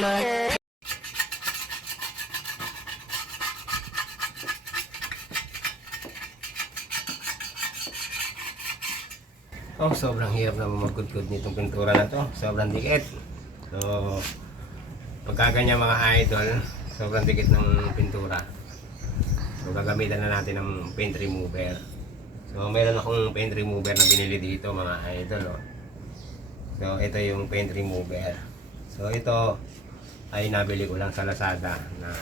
Oh, sobrang hirap na magkudkod nitong pintura na to. Sobrang dikit. So, pagkaganyan mga idol, sobrang dikit ng pintura. So, gagamitan na natin ng paint remover. So, meron akong paint remover na binili dito mga idol. Oh. So, ito yung paint remover. So, ito ay nabili ko lang sa Lazada na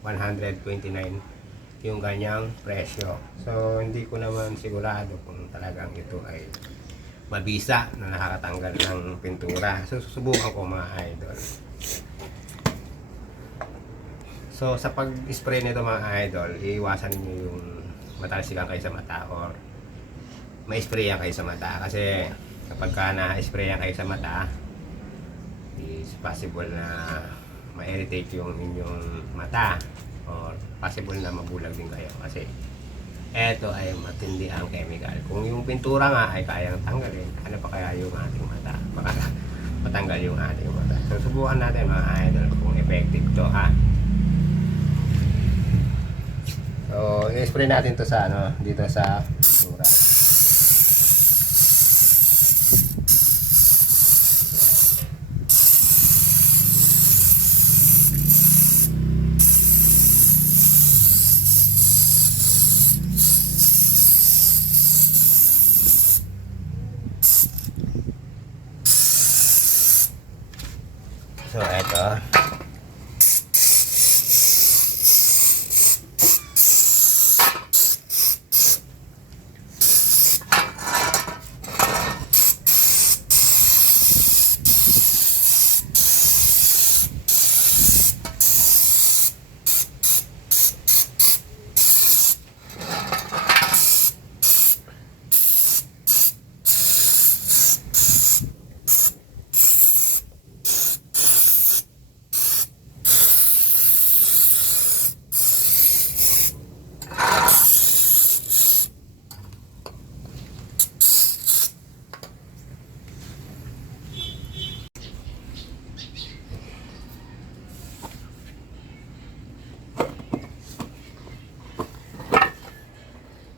129 yung ganyang presyo. So, hindi ko naman sigurado kung talagang ito ay mabisa na nakakatanggal ng pintura. So, susubukan ko mga idol. So, sa pag-spray nito mga idol, iiwasan niyo yung matalsikan kayo sa mata or ma-sprayan kayo sa mata. Kasi kapag ka na-sprayan kayo sa mata, is possible na ma-irritate yung inyong mata or possible na mabulag din kayo. Kasi eto ay matindi ang chemical. Kung yung pintura nga ay kayang tanggalin, ano pa kaya yung ating mata? Baka matanggal yung ating mata. So, subukan natin mga idol kung effective to ha. So, i-spray natin to sa ano, dito sa pintura. So, eto.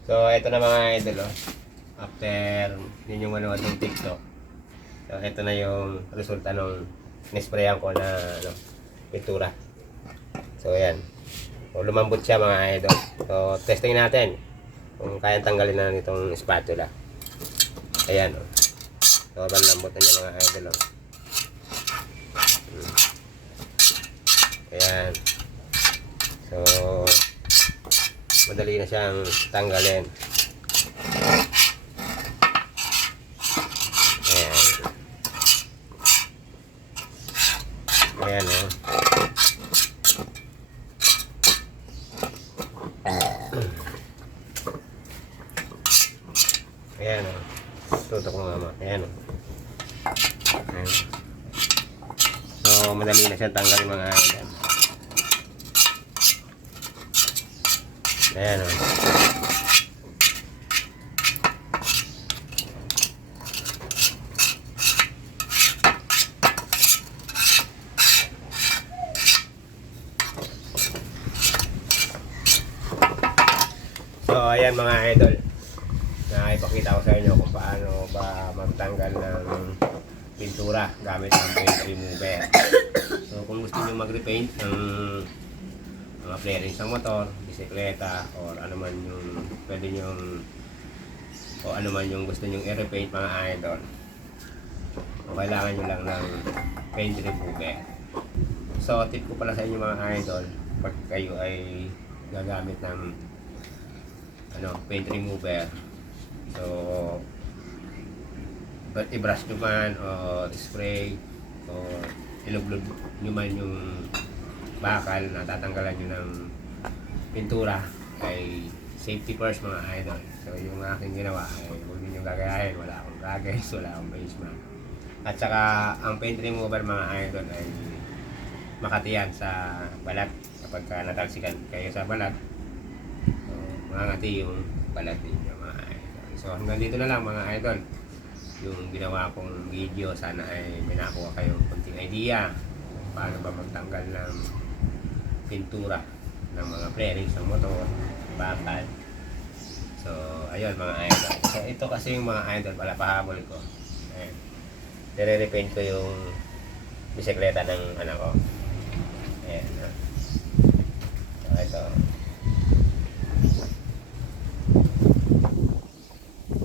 So, ito na mga idol, oh. After ninyong manood ng TikTok. So, ito na yung resulta ng nisprayan ko na ano, pintura. So, ayan. So, lumambot siya mga idol. So, testing natin kung kayang tanggalin na nitong spatula. Ayan, oh. Sobrang lambot na niya mga idol, oh. Ayan. So, madali na siyang tanggalin. Ayan. Ayan, oh. Ayan, oh. Tutok mo mama. Ayan, oh. Ayan. So, madali na siyang tanggalin mga idol. Ayan, oh. So, ayan mga idol. Ipakita ko sa inyo kung paano ba magtanggal ng pintura gamit ang paint remover. So, kung gusto niyo mag-repaint ng mga flarings ng motor, bisikleta, or ano man yung pwede nyong o ano man yung gusto nyong i-repaint mga idol, o kailangan nyo lang ng paint remover. So, tip ko pala sa inyo mga idol, pag kayo ay gagamit ng ano, paint remover, so i-brush nyo man o spray o ilublog nyo man yung bakal na tatanggalan nyo ng pintura, ay safety first mga idol. So yung aking ginawa ay huwag ninyong gagayahin, wala akong goggles, wala akong face mask. At saka ang paint remover mga idol ay makatiyan sa balat. Kapag natalsikan kayo sa balat, so, mangangati yung balat ninyo mga idol. So hanggang dito na lang mga idol yung ginawa kong video. Sana ay may nakuha kayong konting idea paano ba magtanggal ng pintura ng mga flaring sa motor, bakal. So, ayun mga idol. So, ito kasi yung mga idol, pala pahabol ko. Ayan. Nire-repaint ko yung bisikleta ng anak ko. Ayan. So, ito.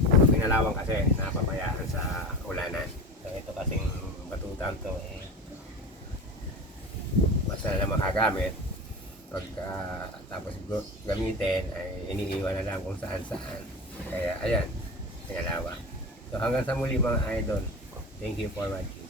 So, pinalawang kasi, napabayaan sa ulanan. So, ito kasing batutan to, eh, basta na makagamit. Pagka tapos gamitin ay iniiwan na lang kung saan saan. Kaya ayan, pinalawa. So hanggang sa muli mga idol. Thank you for watching.